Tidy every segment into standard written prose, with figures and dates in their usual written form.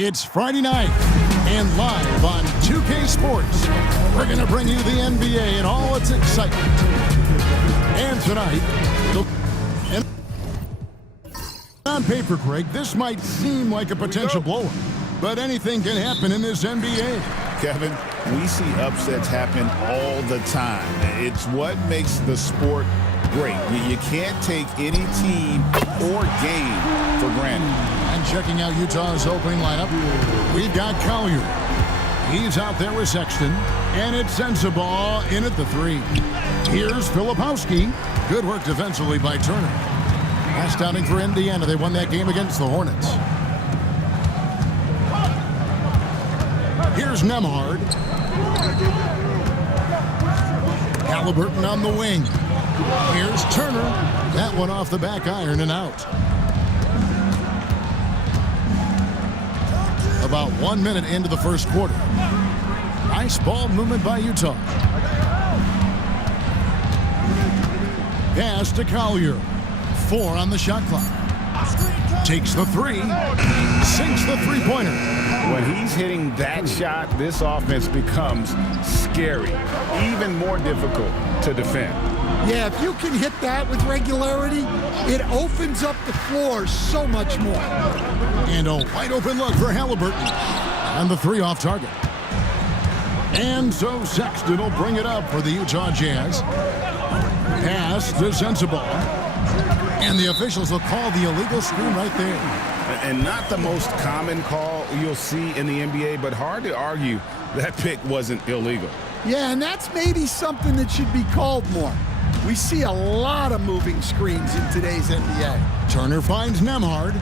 It's Friday night, and live on 2K Sports, we're going to bring you the NBA and all its excitement. And tonight, on paper, Craig, this might seem like a potential blowout, but anything can happen in this NBA. Kevin, we see upsets happen all the time. It's what makes the sport great. You can't take any team or game for granted. And checking out Utah's opening lineup, we've got Collier. He's out there with Sexton, and it's Sensabaugh in at the 3. Here's Filipowski. Good work defensively by Turner. Last outing for Indiana. They won that game against the Hornets. Here's Nembhard. Halliburton on the wing. Here's Turner. That one off the back iron and out. About 1 minute into the first quarter. Nice ball movement by Utah. Pass to Collier. 4 on the shot clock. Takes the 3. Sinks the three-pointer. When he's hitting that shot, this offense becomes scary. Even more difficult to defend. Yeah, if you can hit that with regularity, it opens up the floor so much more. And a wide open look for Halliburton. And the 3 off target. And so Sexton will bring it up for the Utah Jazz. Pass to Sensabaugh. And the officials will call the illegal screen right there. And not the most common call you'll see in the NBA, but hard to argue that pick wasn't illegal. Yeah, and that's maybe something that should be called more. We see a lot of moving screens in today's NBA. Turner finds Nembhard.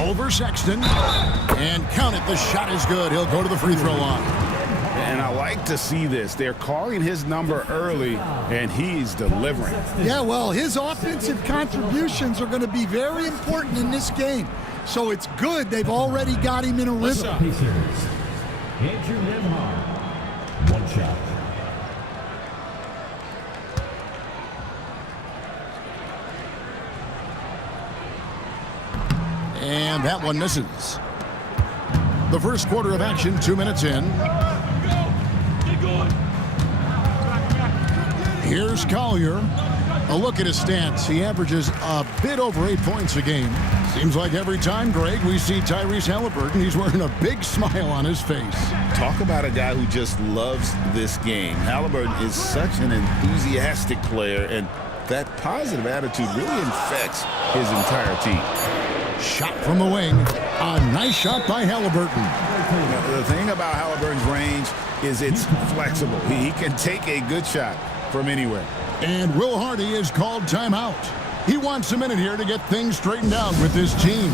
Over Sexton. And count it, the shot is good. He'll go to the free throw line. And I like to see this. They're calling his number early, and he's delivering. Yeah, well, his offensive contributions are going to be very important in this game. So it's good they've already got him in a rhythm. PACERS. Andrew Nembhard. 1 shot. And that one misses. The first quarter of action, 2 minutes in. Here's Collier. A look at his stats. He averages a bit over 8 points a game. Seems like every time, Greg, we see Tyrese Halliburton, he's wearing a big smile on his face. Talk about a guy who just loves this game. Halliburton is such an enthusiastic player, and that positive attitude really infects his entire team. Shot from the wing. A nice shot by Halliburton. Now, the thing about Halliburton's range is it's flexible. He can take a good shot from anywhere. And Will Hardy is called timeout. He wants a minute here to get things straightened out with his team.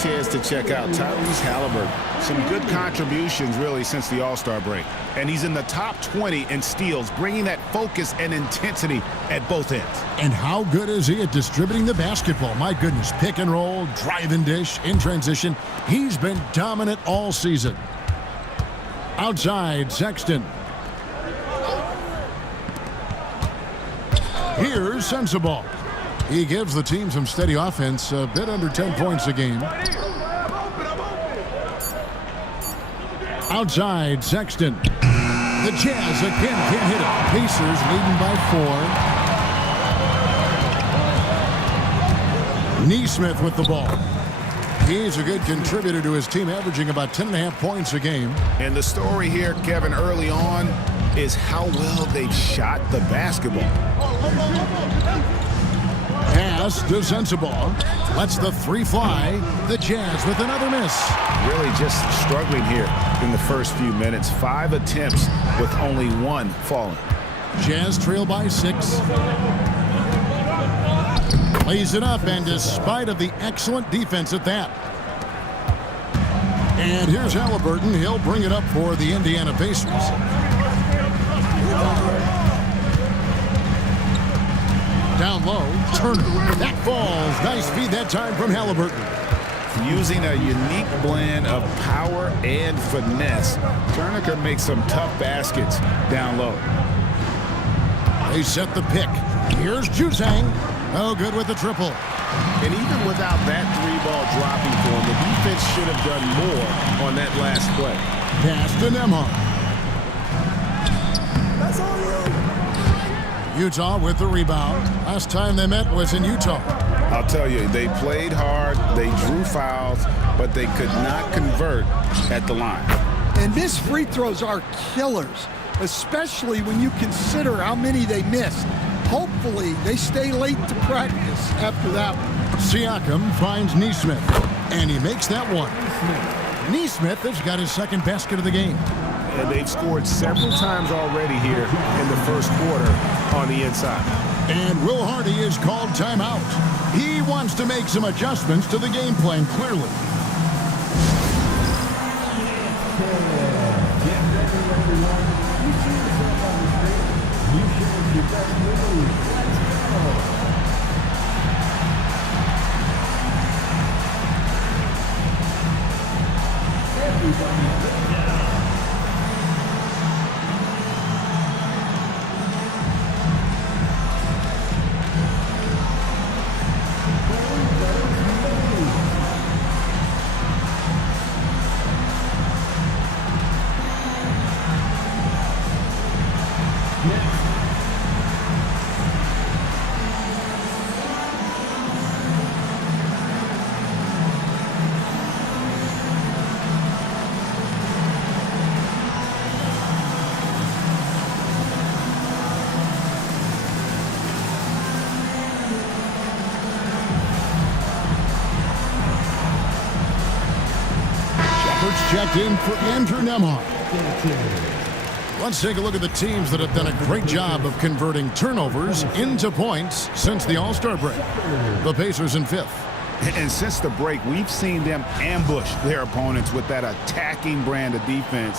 Chance to check out Tyrese Halliburton. Some good contributions really since the All-Star break. And he's in the top 20 in steals, bringing that focus and intensity at both ends. And how good is he at distributing the basketball? My goodness, pick and roll, drive and dish, in transition. He's been dominant all season. Outside, Sexton. Here's Sensabaugh. He gives the team some steady offense, a bit under 10 points a game. Outside, Sexton. The Jazz again can't hit it. Pacers leading by 4. Neesmith with the ball. He's a good contributor to his team, averaging about 10.5 points a game. And the story here, Kevin, early on is how well they've shot the basketball. Pass to Sensabaugh. Lets the three fly. The Jazz with another miss. Really just struggling here in the first few minutes. 5 attempts with only 1 falling. Jazz trail by 6. Plays it up, and despite of the excellent defense at that. And here's Halliburton. He'll bring it up for the Indiana Pacers. Down low, Turner. That falls. Nice feed that time from Halliburton. Using a unique blend of power and finesse, Turner can make some tough baskets down low. They set the pick. Here's Juzang. Oh, good with the triple. And even without that 3-ball dropping for him, the defense should have done more on that last play. Pass to Nembhard. Utah with the rebound. Last time they met was in Utah. I'll tell you, they played hard, they drew fouls, but they could not convert at the line. And missed free throws are killers, especially when you consider how many they missed. Hopefully, they stay late to practice after that one. Siakam finds Nesmith, and he makes that one. Nesmith has got his second basket of the game. And they've scored several times already here in the first quarter on the inside. And Will Hardy is called timeout. He wants to make some adjustments to the game plan, clearly. Checked in for Andrew Nembhard. Let's take a look at the teams that have done a great job of converting turnovers into points since the All-Star break. The Pacers in 5th. And since the break, we've seen them ambush their opponents with that attacking brand of defense.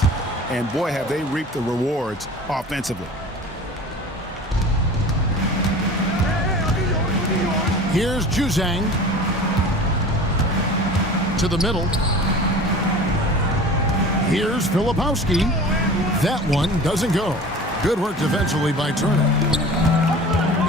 And boy, have they reaped the rewards offensively. Here's Juzang. To the middle. Here's Filipowski. That one doesn't go. Good work defensively by Turner.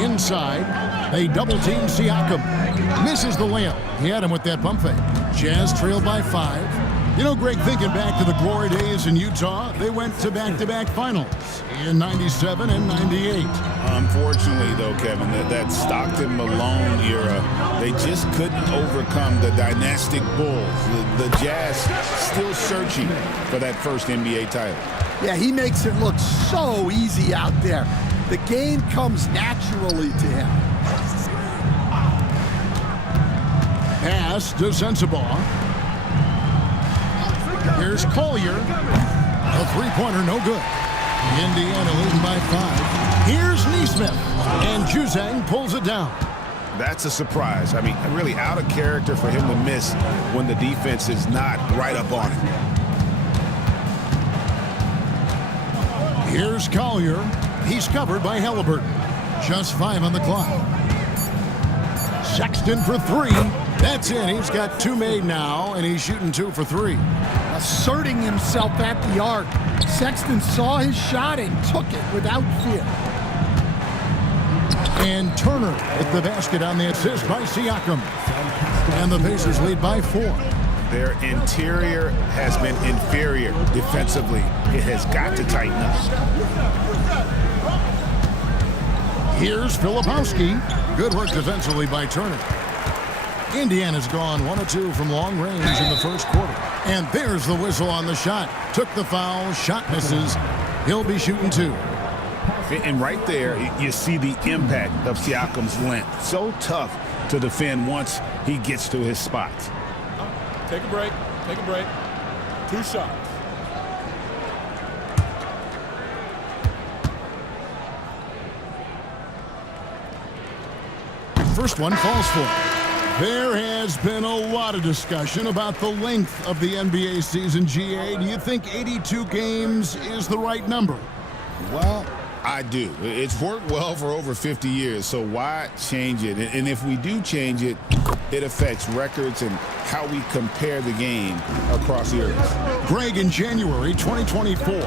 Inside, they double-team Siakam. Misses the layup. He had him with that pump fake. Jazz trailed by 5. You know, Greg, thinking back to the glory days in Utah, they went to back-to-back finals in 97 and 98. Unfortunately, though, Kevin, that Stockton-Malone era, they just couldn't overcome the dynastic Bulls. The Jazz still searching for that first NBA title. Yeah, he makes it look so easy out there. The game comes naturally to him. Pass to Sensabaugh. Here's Collier. A three-pointer, no good. Indiana leading by 5. Here's Nesmith. And Juzang pulls it down. That's a surprise. I mean, really out of character for him to miss when the defense is not right up on him. Here's Collier. He's covered by Halliburton. Just 5 on the clock. Sexton for 3. That's in. He's got 2 made now, and he's shooting 2 for 3. Asserting himself at the arc. Sexton saw his shot and took it without fear. And Turner with the basket on the assist by Siakam. And the Pacers lead by 4. Their interior has been inferior defensively. It has got to tighten up. Here's Filipowski. Good work defensively by Turner. Indiana's gone 1 of 2 from long range in the first quarter. And there's the whistle on the shot. Took the foul, shot misses. He'll be shooting 2. And right there, you see the impact of Siakam's length. So tough to defend once he gets to his spots. Take a break. Take a break. 2 shots. First one falls for. There has been a lot of discussion about the length of the NBA season, GA. Do you think 82 games is the right number? Well, I do. It's worked well for over 50 years, so why change it? And if we do change it, it affects records and how we compare the game across eras. Greg, in January 2024,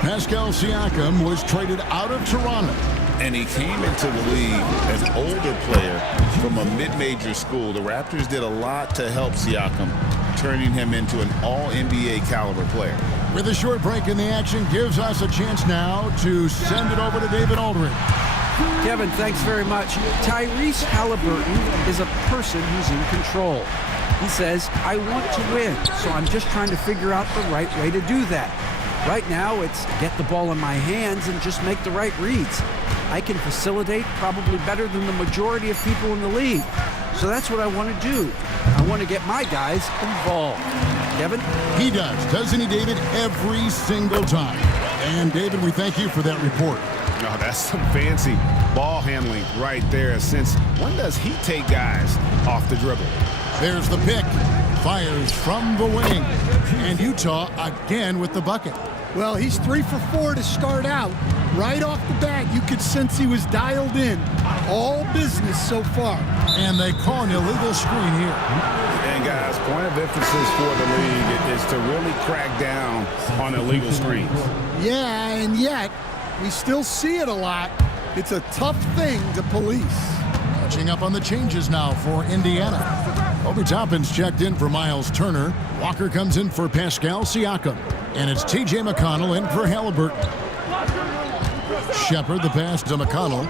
Pascal Siakam was traded out of Toronto. And he came into the league as an older player from a mid-major school. The Raptors did a lot to help Siakam, turning him into an all-NBA caliber player. With a short break in the action, gives us a chance now to send it over to David Aldridge. Kevin, thanks very much. Tyrese Halliburton is a person who's in control. He says, I want to win, so I'm just trying to figure out the right way to do that. Right now, it's get the ball in my hands and just make the right reads. I can facilitate probably better than the majority of people in the league. So that's what I want to do. I want to get my guys involved. Kevin? He does, doesn't he, David? Every single time. And, David, we thank you for that report. Oh, that's some fancy ball handling right there. Since when does he take guys off the dribble? There's the pick. Fires from the wing. And Utah again with the bucket. Well, he's 3 for 4 to start out. Right off the bat, you could sense he was dialed in. All business so far. And they call an illegal screen here. And guys, point of emphasis for the league is to really crack down on illegal screens. Yeah, and yet, we still see it a lot. It's a tough thing to police. Catching up on the changes now for Indiana. Obi Toppin's checked in for Miles Turner. Walker comes in for Pascal Siakam. And it's T.J. McConnell in for Halliburton. Shepard the pass to McConnell.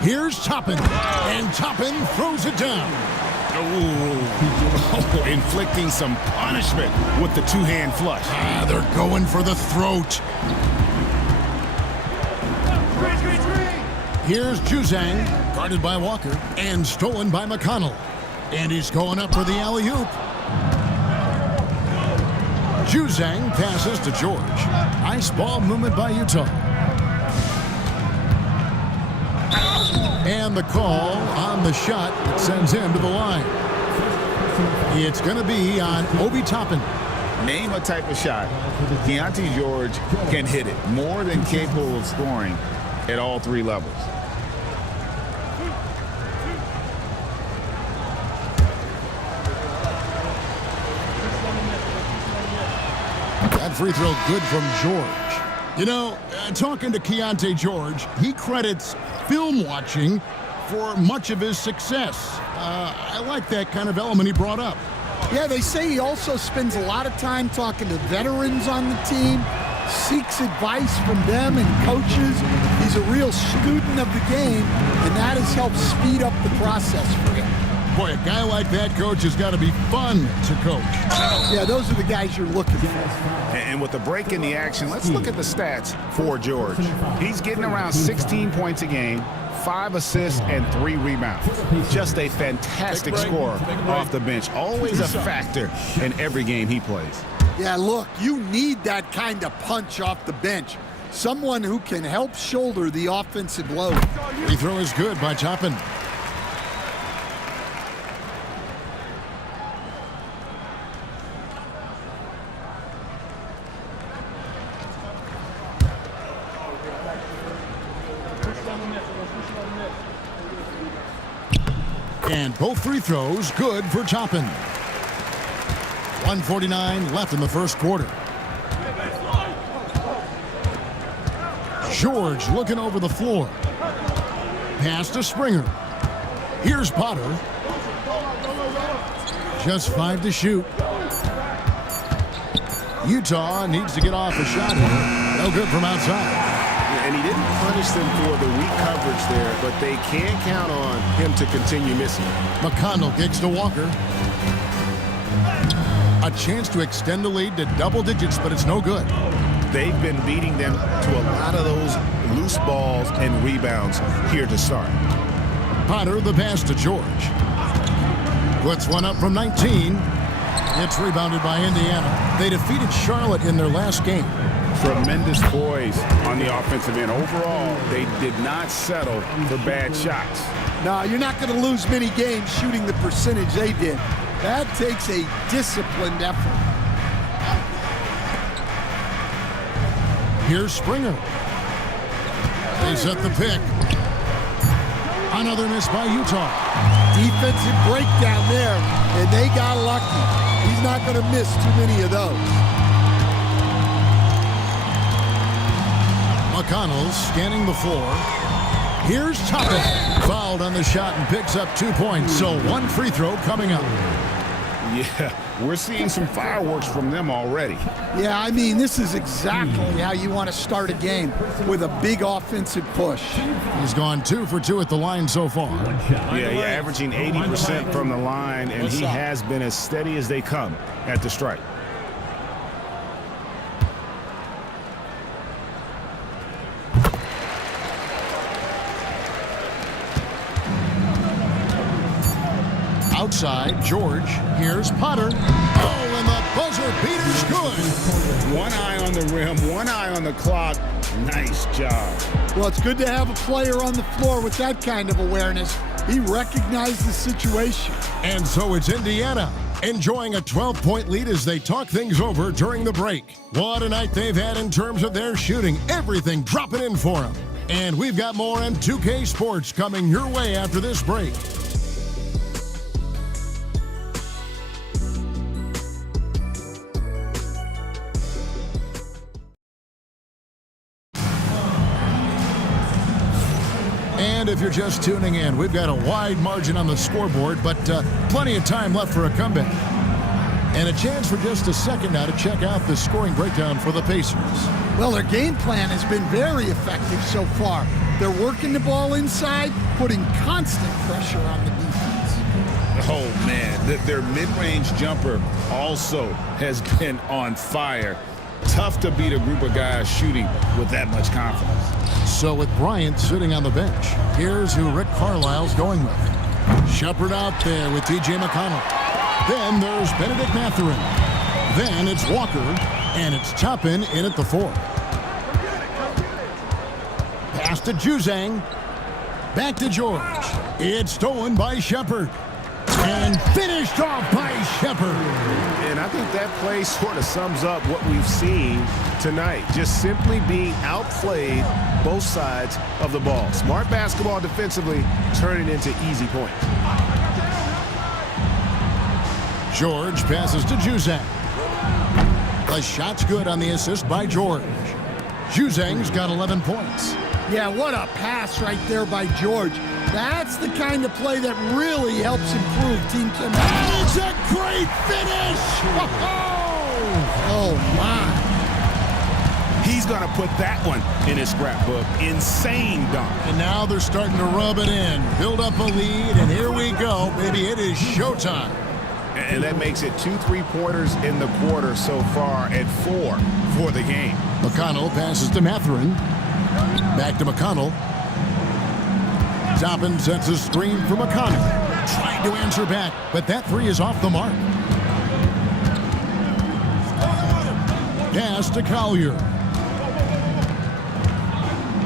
Here's Toppin. And Toppin throws it down. Oh, inflicting some punishment with the two-hand flush. They're going for the throat. Here's Juzang, guarded by Walker, and stolen by McConnell. And he's going up for the alley-oop. Juzang passes to George. Nice ball movement by Utah. And the call on the shot that sends him to the line. It's going to be on Obi Toppin. Name a type of shot Keontae George can hit it. More than capable of scoring at all 3 levels. That free throw good from George. You know, talking to Keontae George, he credits film watching for much of his success. I like that kind of element he brought up. Yeah, they say he also spends a lot of time talking to veterans on the team, seeks advice from them and coaches. He's a real student of the game, and that has helped speed up the process for him. Boy, a guy like that, coach, has got to be fun to coach. Yeah, those are the guys you're looking for. And with the break in the action, let's look at the stats for George. He's getting around 16 points a game, 5 assists, and 3 rebounds. Just a fantastic scorer off the bench. Always a factor in every game he plays. Yeah, look, you need that kind of punch off the bench. Someone who can help shoulder the offensive load. Free throw is good by Toppin. And both free throws good for Toppin. 1:49 left in the first quarter. George looking over the floor. Pass to Springer. Here's Potter. Just 5 to shoot. Utah needs to get off a shot here. No good from outside. And he didn't punish them for the weak coverage there, but they can't count on him to continue missing. McConnell kicks to Walker. A chance to extend the lead to double digits, but it's no good. They've been beating them to a lot of those loose balls and rebounds here to start. Potter, the pass to George. Puts one up from 19. It's rebounded by Indiana. They defeated Charlotte in their last game. Tremendous poise on the offensive end. Overall, they did not settle for bad shots. No, you're not going to lose many games shooting the percentage they did. That takes a disciplined effort. Here's Springer. They set the pick. Another miss by Utah. Defensive breakdown there, and they got lucky. He's not going to miss too many of those. McConnell scanning the floor. Here's Toppin. Fouled on the shot and picks up 2 points. So one free throw coming up. Yeah, we're seeing some fireworks from them already. Yeah, I mean, this is exactly how you want to start a game, with a big offensive push. He's gone 2 for 2 at the line so far. Yeah, averaging 80% from the line, and he has been as steady as they come at the stripe. Outside, George. Here's Potter. Oh, and the buzzer beater's good. One eye on the rim, one eye on the clock. Nice job. Well, it's good to have a player on the floor with that kind of awareness. He recognized the situation. And so it's Indiana, enjoying a 12-point lead as they talk things over during the break. What a night they've had in terms of their shooting. Everything dropping in for them. And we've got more on 2K Sports coming your way after this break. And if you're just tuning in, we've got a wide margin on the scoreboard, but plenty of time left for a comeback. And a chance for just a second now to check out the scoring breakdown for the Pacers. Well, their game plan has been very effective so far. They're working the ball inside, putting constant pressure on the defense. Oh, man, their mid-range jumper also has been on fire. Tough to beat a group of guys shooting with that much confidence. So with Bryant sitting on the bench, here's who Rick Carlisle's going with. Shepard out there with T.J. McConnell. Then there's Benedict Mathurin. Then it's Walker, and it's Toppin in at the 4. Pass to Juzang. Back to George. It's stolen by Shepard. And finished off by Shepard. And I think that play sort of sums up what we've seen tonight. Just simply being outplayed both sides of the ball. Smart basketball defensively, turning into easy points. George passes to Juzang. The shot's good on the assist by George. Juzang's got 11 points. Yeah, what a pass right there by George. That's the kind of play that really helps improve team chemistry. It's a great finish! Oh, my. He's going to put that one in his scrapbook. Insane dunk. And now they're starting to rub it in. Build up a lead, and here we go, baby. It is showtime. And that makes it 2 3-pointers in the quarter so far and 4 for the game. McConnell passes to Mathurin. Back to McConnell. Toppin sets a screen for McConnell. Trying to answer back, but that 3 is off the mark. Pass to Collier.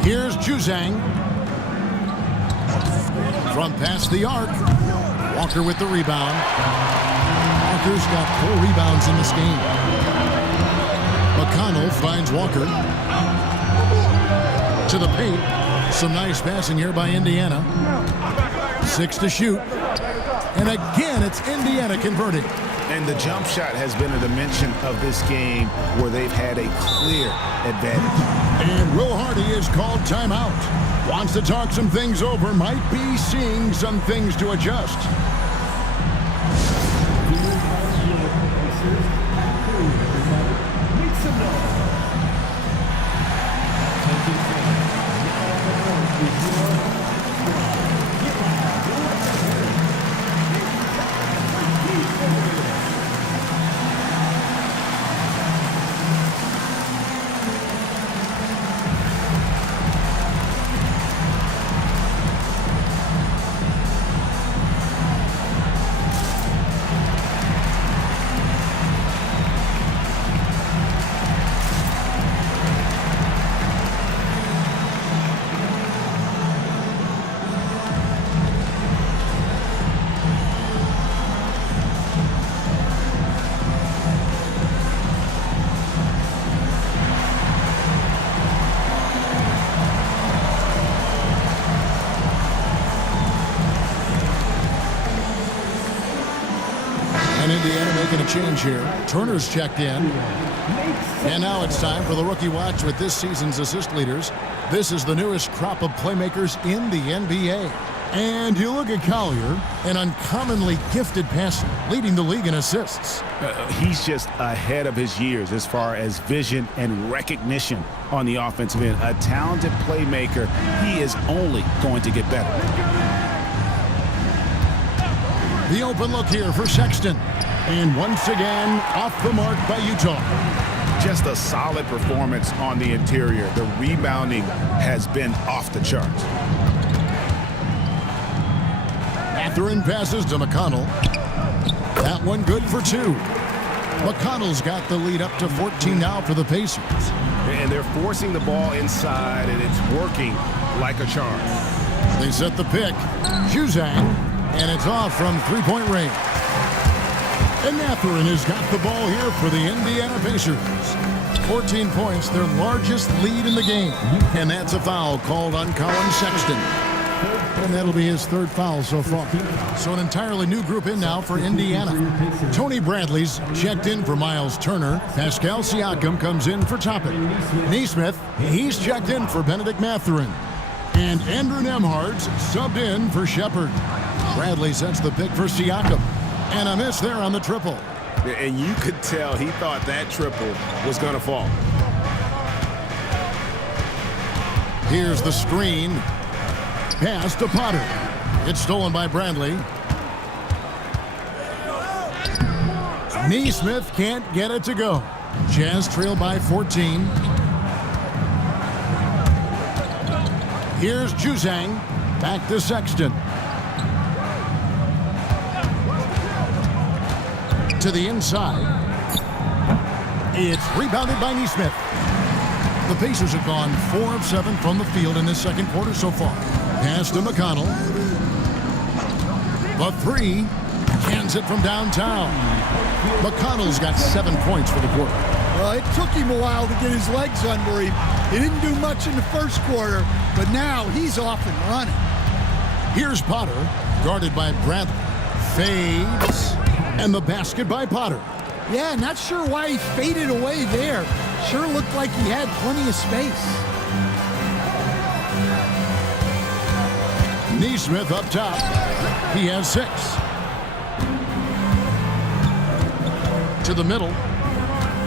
Here's Juzang. From past the arc. Walker with the rebound. Walker's got 4 rebounds in this game. McConnell finds Walker. To the paint. Some nice passing here by Indiana. 6 to shoot. And again, it's Indiana converting. And the jump shot has been a dimension of this game where they've had a clear advantage. And Will Hardy is called timeout. Wants to talk some things over. Might be seeing some things to adjust. making a change here. Turner's checked in. And now it's time for the Rookie Watch with this season's assist leaders. This is the newest crop of playmakers in the NBA. And you look at Collier, an uncommonly gifted passer, leading the league in assists. He's just ahead of his years as far as vision and recognition on the offensive end. A talented playmaker. He is only going to get better. The open look here for Sexton. And once again, off the mark by Utah. Just a solid performance on the interior. The rebounding has been off the charts. Mathurin passes to McConnell. That one good for 2. McConnell's got the lead up to 14 now for the Pacers. And they're forcing the ball inside, and it's working like a charm. They set the pick. Juzang, and it's off from three-point range. And Mathurin has got the ball here for the Indiana Pacers. 14 points, their largest lead in the game. And that's a foul called on Colin Sexton. And that'll be his 3rd foul so far. So an entirely new group in now for Indiana. Tony Bradley's checked in for Miles Turner. Pascal Siakam comes in for Toppin. Neesmith, he's checked in for Benedict Mathurin. And Andrew Nembhard's subbed in for Shepard. Bradley sets the pick for Siakam. And a miss there on the triple. And you could tell he thought that triple was going to fall. Here's the screen. Pass to Potter. It's stolen by Bradley. Neesmith can't get it to go. Jazz trail by 14. Here's Juzang. Back to Sexton. To the inside. It's rebounded by Neesmith. The Pacers have gone 4 of 7 from the field in this second quarter so far. Pass to McConnell. The 3. Cans it from downtown. McConnell's got 7 points for the quarter. Well, it took him a while to get his legs under him. He didn't do much in the first quarter, but now he's off and running. Here's Potter, guarded by Bradley. Fades. And the basket by Potter. Yeah, not sure why he faded away there. Sure looked like he had plenty of space. Neesmith up top. He has 6. To the middle.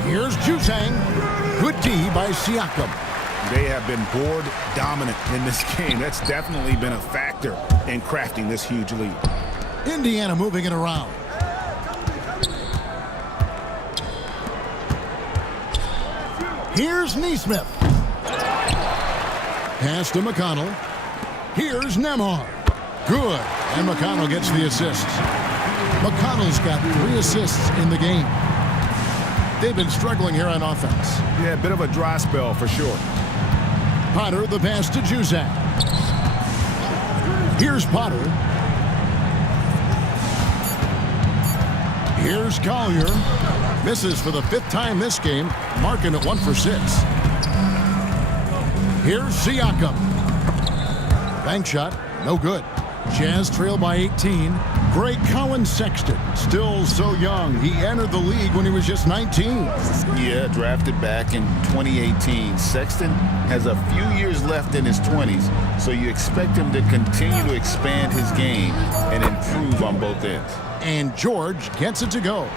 Here's Juzang. Good D by Siakam. They have been board dominant in this game. That's definitely been a factor in crafting this huge lead. Indiana moving it around. Here's Neesmith. Pass to McConnell. Here's Nembhard. Good. And McConnell gets the assist. McConnell's got 3 assists in the game. They've been struggling here on offense. Yeah, a bit of a dry spell for sure. Potter, the pass to Juzang. Here's Potter. Here's Collier. Misses for the 5th time this game, marking it 1 for 6. Here's Siakam. Bank shot, no good. Jazz trail by 18. Great Colin Sexton, still so young. He entered the league when he was just 19. Yeah, drafted back in 2018. Sexton has a few years left in his 20s, so you expect him to continue to expand his game and improve on both ends. And George gets it to go.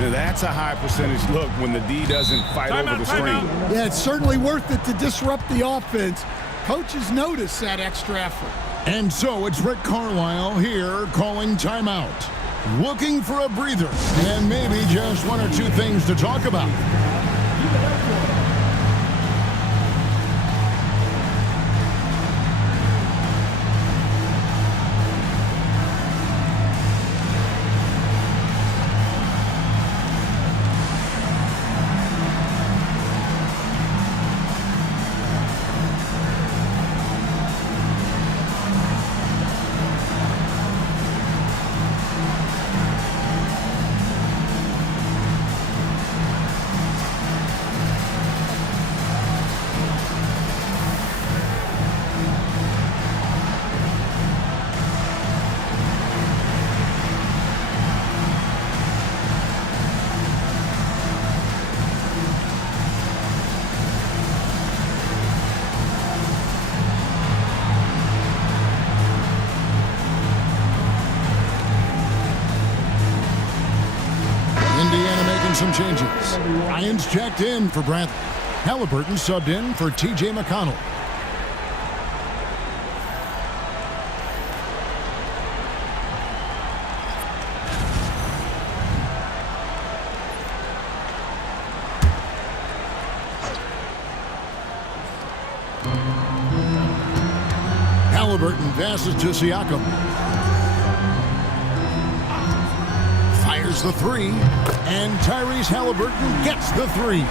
Now, that's a high percentage look when the D doesn't fight over the screen. Yeah, it's certainly worth it to disrupt the offense. Coaches notice that extra effort. And so it's Rick Carlisle here calling timeout. Looking for a breather and maybe just 1 or 2 things to talk about. And some changes. Ryan's checked in for Bradley. Halliburton subbed in for T.J. McConnell. Halliburton passes to Siakam. Fires the three, and Tyrese Halliburton gets the three.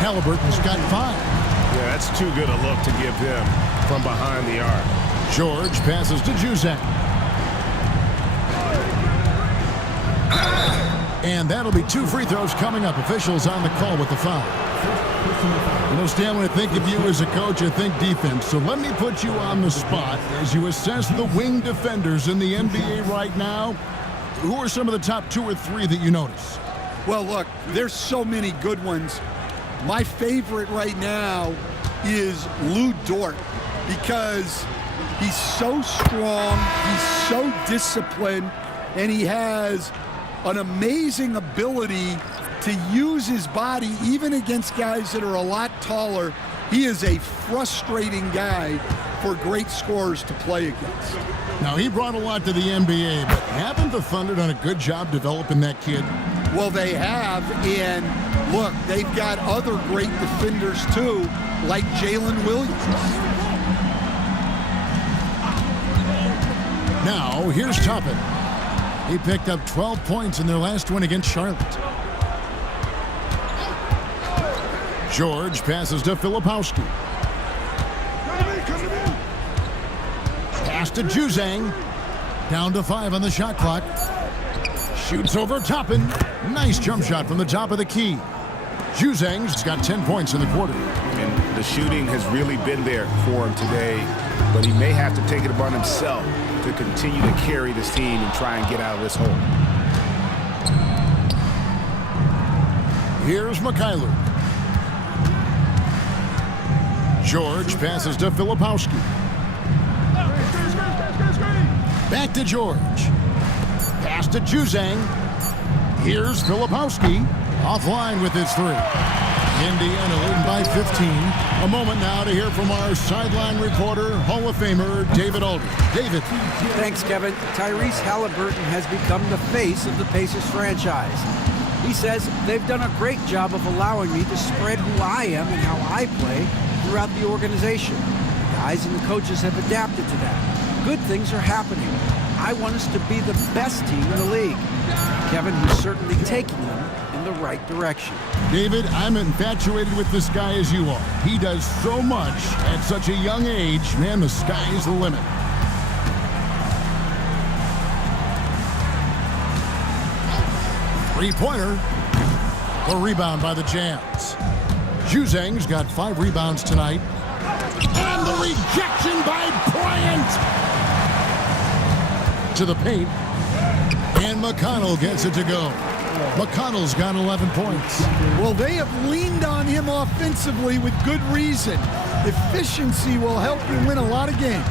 Halliburton's got 5. Yeah, that's too good a look to give him from behind the arc. George passes to Juzang. And that'll be 2 free throws coming up. Officials on the call with the foul. You know, Stan, when I think of you as a coach, I think defense. So let me put you on the spot as you assess the wing defenders in the NBA right now. Who are some of the top 2 or 3 that you notice? Well, look, there's so many good ones. My favorite right now is Lou Dort because he's so strong, he's so disciplined, and he has an amazing ability to use his body even against guys that are a lot taller. He is a frustrating guy for great scorers to play against. Now, he brought a lot to the NBA, but haven't the Thunder done a good job developing that kid? Well, they have, and look, they've got other great defenders too, like Jalen Williams. Now, here's Toppin. He picked up 12 points in their last win against Charlotte. George passes to Filipowski. Pass to Juzang. Down to 5 on the shot clock. Shoots over Toppin. Nice jump shot from the top of the key. Juzang's got 10 points in the quarter. And the shooting has really been there for him today, but he may have to take it upon himself to continue to carry this team and try and get out of this hole. Here's Mikhailuk. George passes to Filipowski. Back to George. Pass to Juzang. Here's Filipowski. Offline with his 3. Indiana leading by 15. A moment now to hear from our sideline reporter, Hall of Famer David Aldridge. David. Thanks, Kevin. Tyrese Halliburton has become the face of the Pacers franchise. He says they've done a great job of allowing me to spread who I am and how I play throughout the organization. The guys and the coaches have adapted to that. Good things are happening. I want us to be the best team in the league. Kevin, he's certainly taking them in the right direction. David, I'm infatuated with this guy as you are. He does so much at such a young age. Man, the sky is the limit. Three-pointer. The rebound by the Jazz. Juzang's got 5 rebounds tonight. And the rejection by Bryant. To the paint. And McConnell gets it to go. McConnell's got 11 points. Well, they have leaned on him offensively with good reason. Efficiency will help you win a lot of games.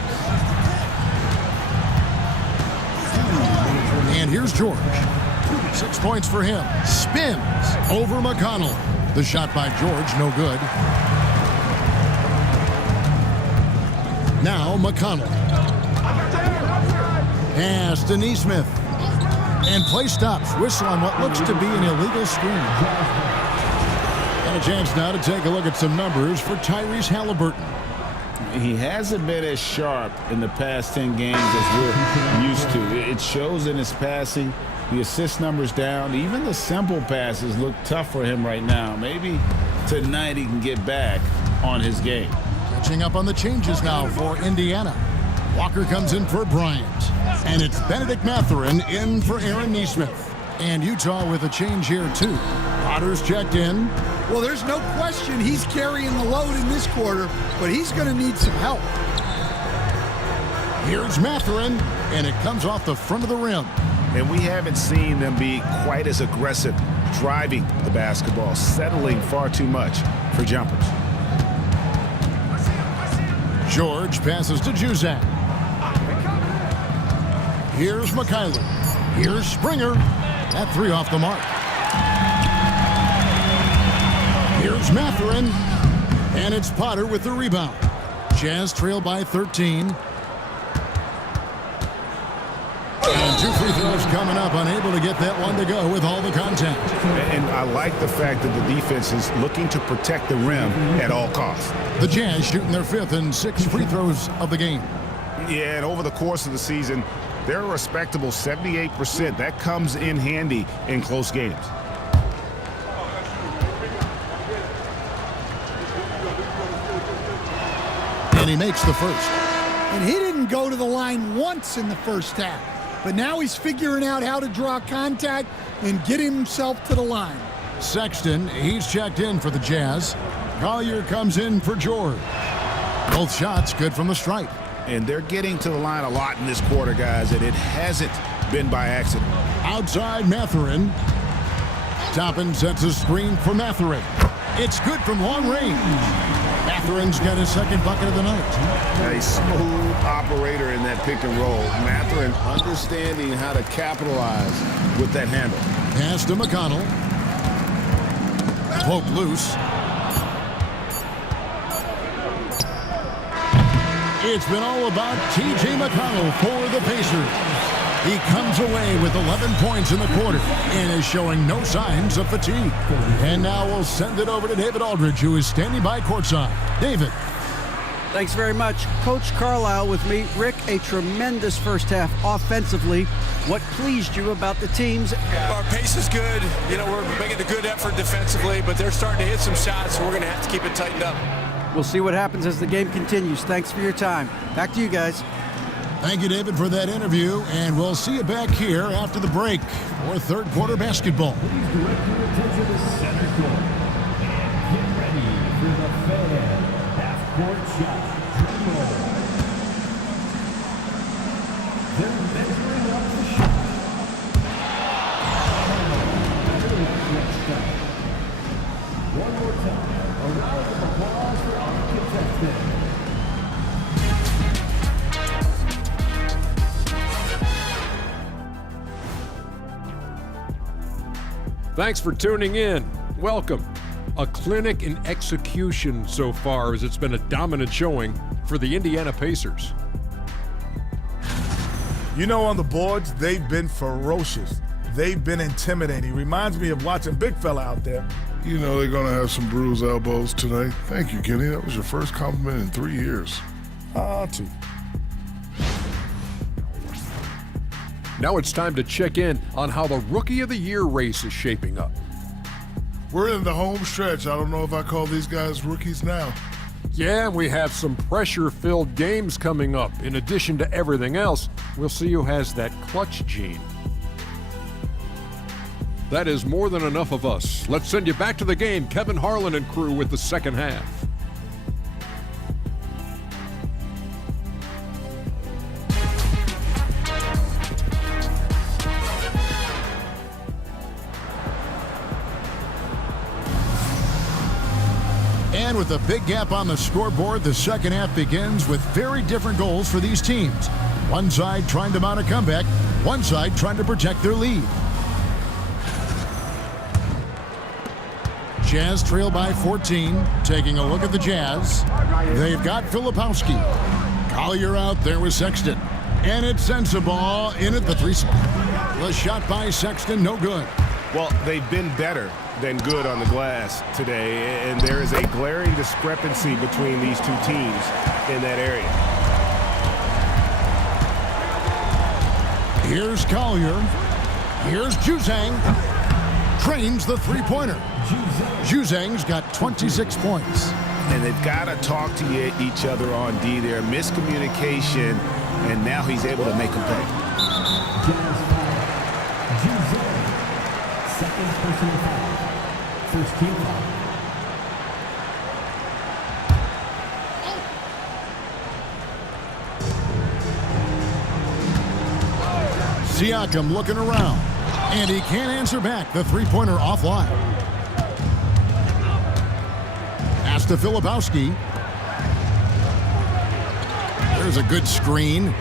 And here's George. 6 points for him. Spins over McConnell. The shot by George, no good. Now McConnell. Pass to Nesmith. And play stops. Whistle on what looks to be an illegal screen. And a chance now to take a look at some numbers for Tyrese Halliburton. He hasn't been as sharp in the past 10 games as we're used to. It shows in his passing. The assist numbers down. Even the simple passes look tough for him right now. Maybe tonight he can get back on his game. Catching up on the changes now for Indiana. Walker comes in for Bryant. And it's Benedict Mathurin in for Aaron Nesmith. And Utah with a change here, too. Potter's checked in. Well, there's no question he's carrying the load in this quarter, but he's going to need some help. Here's Mathurin, and it comes off the front of the rim. And we haven't seen them be quite as aggressive driving the basketball, settling far too much for jumpers. George passes to Juzang. Here's Mikhailuk. Here's Springer. That 3 off the mark. Here's Mathurin. And it's Potter with the rebound. Jazz trail by 13. And 2 free throws coming up, unable to get that one to go with all the contact. And I like the fact that the defense is looking to protect the rim at all costs. The Jazz shooting their 5th and 6th free throws of the game. Yeah, and over the course of the season, they're a respectable 78%. That comes in handy in close games. And he makes the first. And he didn't go to the line once in the first half. But now he's figuring out how to draw contact and get himself to the line. Sexton, he's checked in for the Jazz. Collier comes in for George. Both shots good from the stripe. And they're getting to the line a lot in this quarter, guys, and it hasn't been by accident. Outside Mathurin. Toppin sets a screen for Mathurin. It's good from long range. Mathurin's got his 2nd bucket of the night. A smooth operator in that pick and roll. Mathurin understanding how to capitalize with that handle. Pass to McConnell. Poke loose. It's been all about T.J. McConnell for the Pacers. He comes away with 11 points in the quarter and is showing no signs of fatigue. And now we'll send it over to David Aldridge, who is standing by courtside. David. Thanks very much. Coach Carlisle with me. Rick, a tremendous first half offensively. What pleased you about the teams? Our pace is good. You know, we're making a good effort defensively, but they're starting to hit some shots, so we're going to have to keep it tightened up. We'll see what happens as the game continues. Thanks for your time. Back to you guys. Thank you, David, for that interview, and we'll see you back here after the break for 3rd quarter basketball. Please direct your attention to center court and get ready for the fan half-court shot. Drum roll. They're measuring up the shot. One more time. A round of applause for our contestants. Thanks for tuning in. Welcome. A clinic in execution so far, as it's been a dominant showing for the Indiana Pacers. You know, on the boards, they've been ferocious. They've been intimidating. Reminds me of watching big fella out there. You know they're going to have some bruised elbows today. Thank you, Kenny. That was your first compliment in 3 years. Two. Now it's time to check in on how the Rookie of the Year race is shaping up. We're in the home stretch. I don't know if I call these guys rookies now. Yeah, we have some pressure-filled games coming up. In addition to everything else, we'll see who has that clutch gene. That is more than enough of us. Let's send you back to the game. Kevin Harlan and crew with the second half. And with a big gap on the scoreboard, the second half begins with very different goals for these teams. One side trying to mount a comeback, one side trying to protect their lead. Jazz trail by 14. Taking a look at the Jazz. They've got Filipowski. Collier out there with Sexton. And it's Sensabaugh in at the 3 spot. The shot by Sexton, no good. Well, they've been better than good on the glass today, and there is a glaring discrepancy between these two teams in that area. Here's Collier. Here's Juzang. Trains the three-pointer. Juzang's got 26 points. And they've got to talk to each other on D there. Miscommunication, and now he's able to make a pay. Second personal foul. First team foul. Siakam looking around, and he can't answer back. The three-pointer offline. Pass to Filipowski. There's a good screen.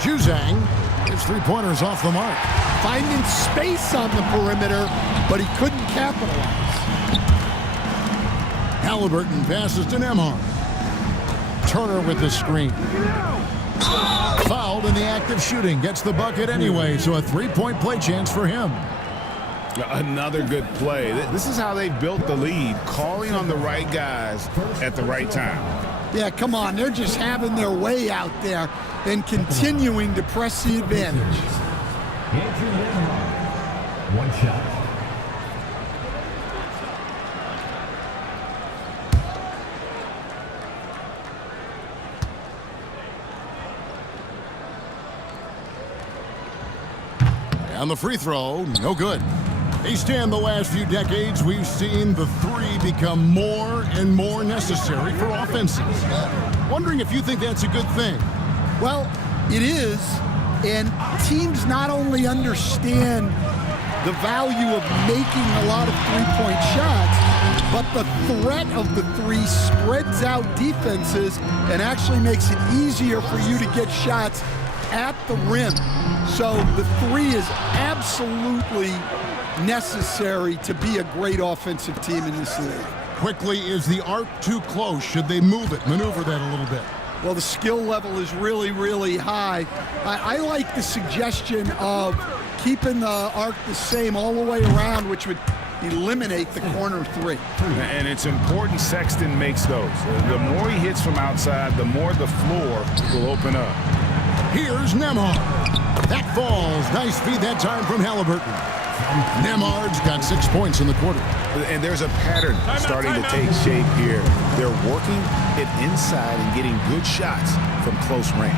Juzang, his three-pointer's off the mark. Finding space on the perimeter, but he couldn't capitalize. Halliburton passes to Nembhard. Turner with the screen. Fouled in the act of shooting. Gets the bucket anyway, so a three-point play chance for him. Another good play. This is how they built the lead, calling on the right guys at the right time. Yeah, come on. They're just having their way out there and continuing to press the advantage. Andrew Nembhard, one shot. And the free throw, no good. Stan, the last few decades, we've seen the three become more and more necessary for offenses. Wondering if you think that's a good thing. Well, it is, and teams not only understand the value of making a lot of three-point shots, but the threat of the three spreads out defenses and actually makes it easier for you to get shots at the rim. So the three is absolutely necessary to be a great offensive team in this league. Quickly, is the arc too close? Should they move it, maneuver that a little bit? Well, the skill level is really, really high. I like the suggestion of keeping the arc the same all the way around, which would eliminate the corner three. And it's important Sexton makes those. The more he hits from outside, the more the floor will open up. Here's Nembhard. That falls. Nice feed that time from Halliburton. Nembhard's got 6 points in the quarter. And there's a pattern starting to take shape here. They're working it inside and getting good shots from close range.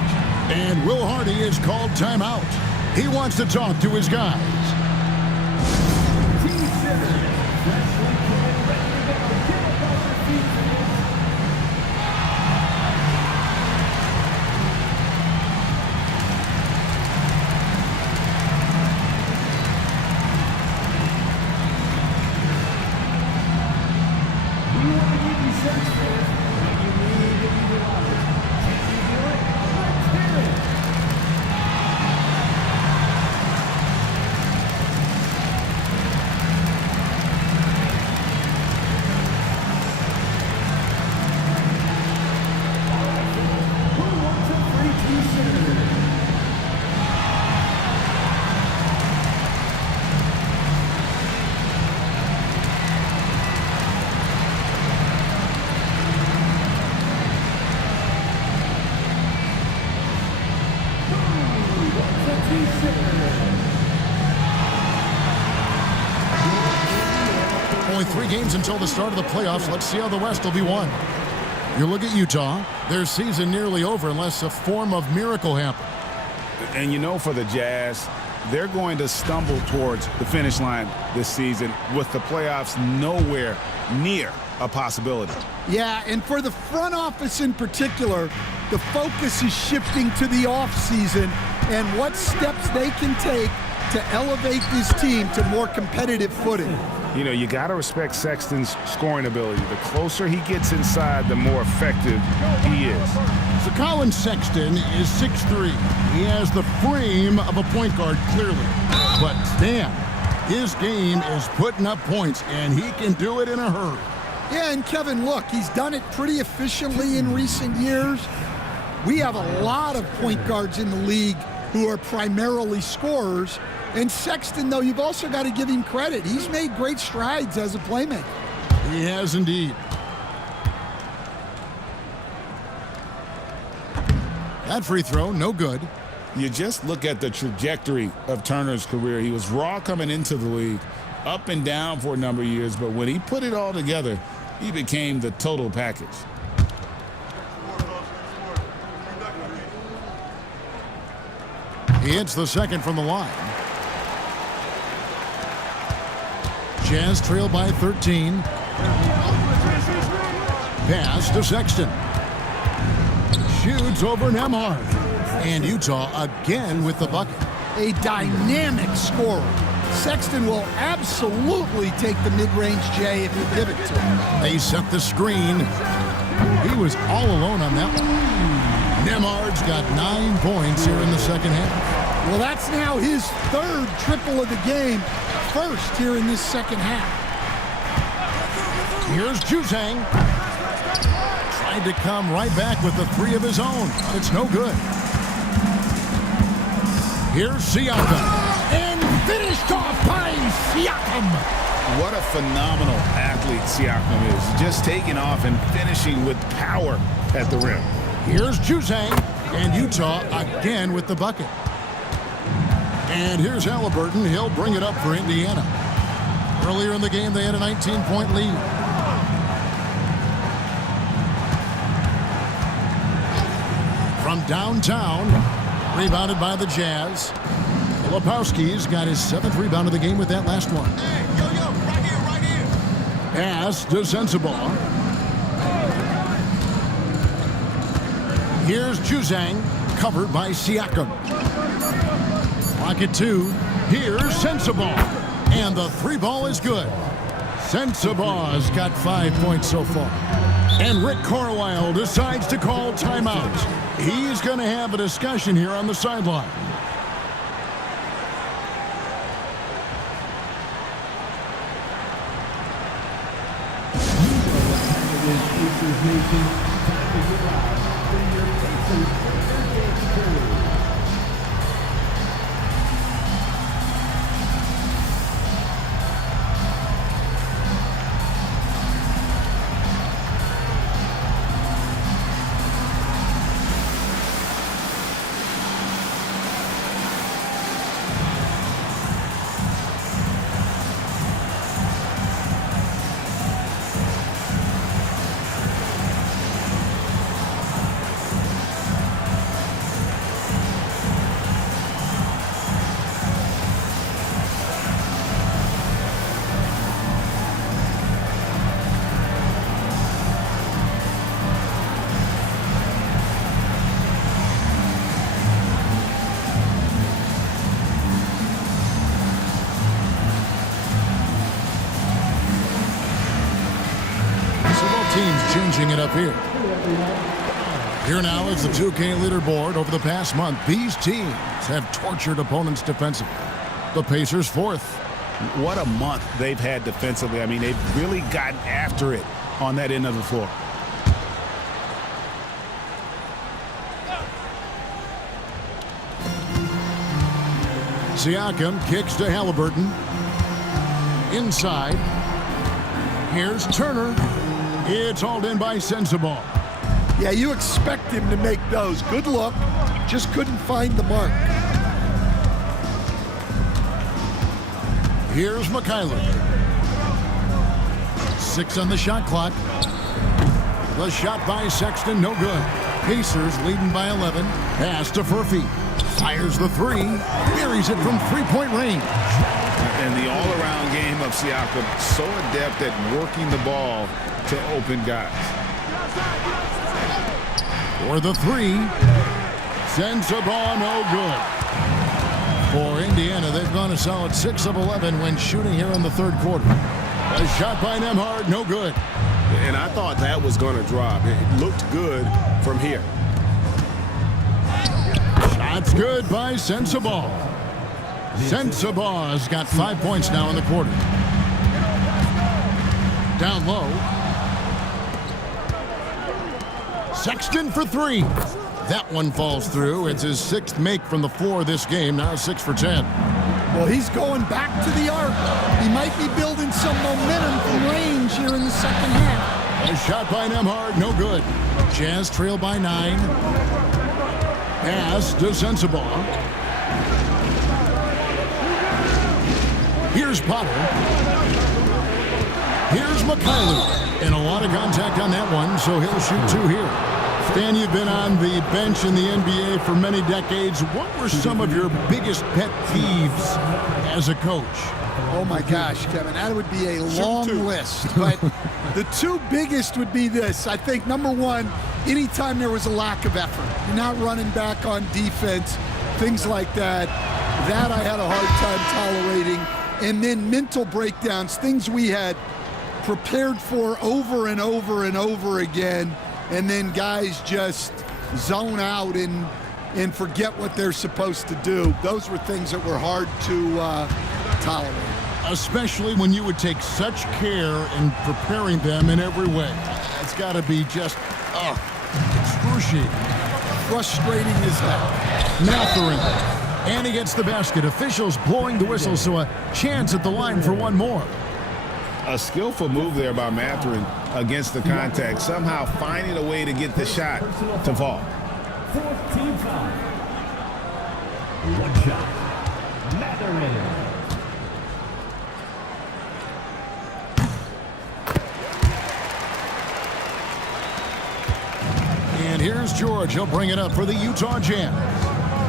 And Will Hardy is called timeout. He wants to talk to his guys. Only 3 games until the start of the playoffs. Let's see how the West will be won. You look at Utah, their season nearly over unless a form of miracle happens. And you know, for the Jazz, they're going to stumble towards the finish line this season with the playoffs nowhere near a possibility. Yeah, and for the front office in particular, the focus is shifting to the offseason and what steps they can take to elevate this team to more competitive footing. You know, you got to respect Sexton's scoring ability. The closer he gets inside, the more effective he is. So Colin Sexton is 6'3". He has the frame of a point guard, clearly. But Stan, his game is putting up points, and he can do it in a hurry. Yeah, and Kevin, look, he's done it pretty efficiently in recent years. We have a lot of point guards in the league who are primarily scorers. And Sexton, though, you've also got to give him credit. He's made great strides as a playmaker. He has indeed. That free throw, no good. You just look at the trajectory of Turner's career. He was raw coming into the league, up and down for a number of years, but when he put it all together, he became the total package. He hits the second from the line. Jazz trail by 13. Pass to Sexton. Shoots over Nembhard. And Utah again with the bucket. A dynamic scorer. Sexton will absolutely take the mid-range J if you give it to him. They set the screen. He was all alone on that one. Nembhard's got 9 points here in the second half. Well, that's now his third triple of the game. First here in this second half. Here's Juzang. Tried to come right back with the three of his own. It's no good. Here's Siakam. And finished off by Siakam. What a phenomenal athlete Siakam is. Just taking off and finishing with power at the rim. Here's Juzang. And Utah again with the bucket. And here's Halliburton. He'll bring it up for Indiana. Earlier in the game, they had a 19-point lead. From downtown, rebounded by the Jazz. Filipowski's got his 7th rebound of the game with that last one. Hey, yo, right here. Pass to Sensabaugh. Here's Juzang, covered by Siakam. Pocket 2. Here's Sensabaugh. And the 3-ball is good. Sensabaugh's got 5 points so far. And Rick Carlisle decides to call timeout. He's going to have a discussion here on the sideline. Teams changing it up here. Here now is the 2K leaderboard. Over the past month, these teams have tortured opponents defensively. The Pacers 4th. What a month they've had defensively. I mean, they've really gotten after it on that end of the floor. Siakam kicks to Halliburton. Inside. Here's Turner. It's hauled in by Sensabaugh. Yeah, you expect him to make those. Good look. Just couldn't find the mark. Here's McKayler. 6 on the shot clock. The shot by Sexton, no good. Pacers leading by 11. Pass to Furphy. Fires the 3. Buries it from 3-point range. And the all-around game of Siakam, so adept at working the ball to open guys. For the 3. Sensabaugh, no good. For Indiana, they've gone a solid 6 of 11 when shooting here in the 3rd quarter. A shot by Nembhard, no good. And I thought that was going to drop. It looked good from here. Shot's good by Sensabaugh. Sensabaugh's got 5 points now in the quarter. Down low. Sexton for 3. That one falls through. It's his 6th make from the floor this game. Now 6 for 10. Well, he's going back to the arc. He might be building some momentum from range here in the second half. A shot by Nembhard, no good. Jazz trail by 9. Pass to Sensabaugh. Here's Potter. Here's McKayler. And a lot of contact on that one, so he'll shoot 2 here. Stan, you've been on the bench in the NBA for many decades. What were some of your biggest pet peeves as a coach? Oh, my gosh, Kevin, that would be a long list. But the 2 biggest would be this. I think, number 1, anytime there was a lack of effort, you're not running back on defense, things like that. That I had a hard time tolerating. And then mental breakdowns, things we had prepared for over and over and over again, and then guys just zone out and forget what they're supposed to do. Those were things that were hard to tolerate. Especially when you would take such care in preparing them in every way. It's got to be just, excruciating. Frustrating as hell. Matherin. And he gets the basket. Officials blowing the whistle, so a chance at the line for one more. A skillful move there by Matherin against the contact, somehow finding a way to get the shot to fall. Fourth team foul. One shot. Matherin. And here's George. He'll bring it up for the Utah Jazz.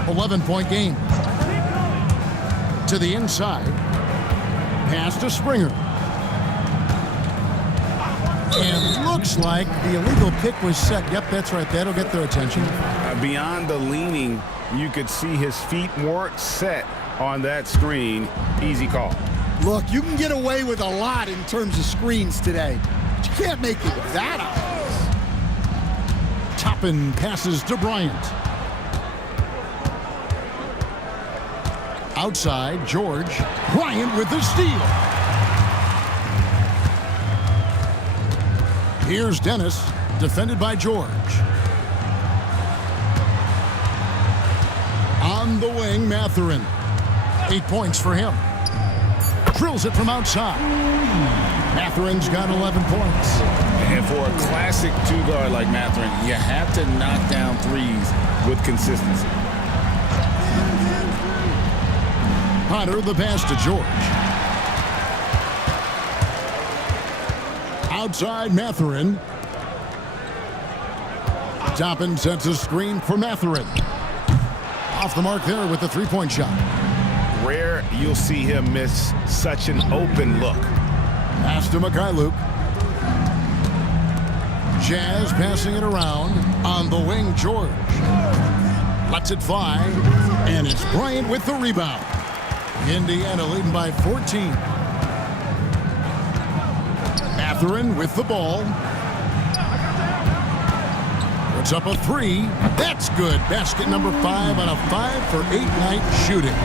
11-point game. To the inside. Pass to Springer. And looks like the illegal pick was set. Yep, that's right. That'll get their attention. Beyond the leaning, you could see his feet weren't set on that screen. Easy call. Look, you can get away with a lot in terms of screens today, but you can't make it that obvious. Toppin passes to Bryant. Outside, George. Bryant with the steal. Here's Dennis, defended by George. On the wing, Matherin. 8 points for him. Drills it from outside. Matherin's got 11 points. And for a classic two-guard like Matherin, you have to knock down threes with consistency. Potter the pass to George. Outside Matherin. Toppin sets a screen for Matherin. Off the mark there with the three-point shot. Rare you'll see him miss such an open look. Pass to Mikhailuk. Jazz passing it around. On the wing, George. Lets it fly. And it's Bryant with the rebound. Indiana leading by 14. Matherin with the ball. Puts up a three. That's good. Basket number 5 on a 5-for-8 night shooting.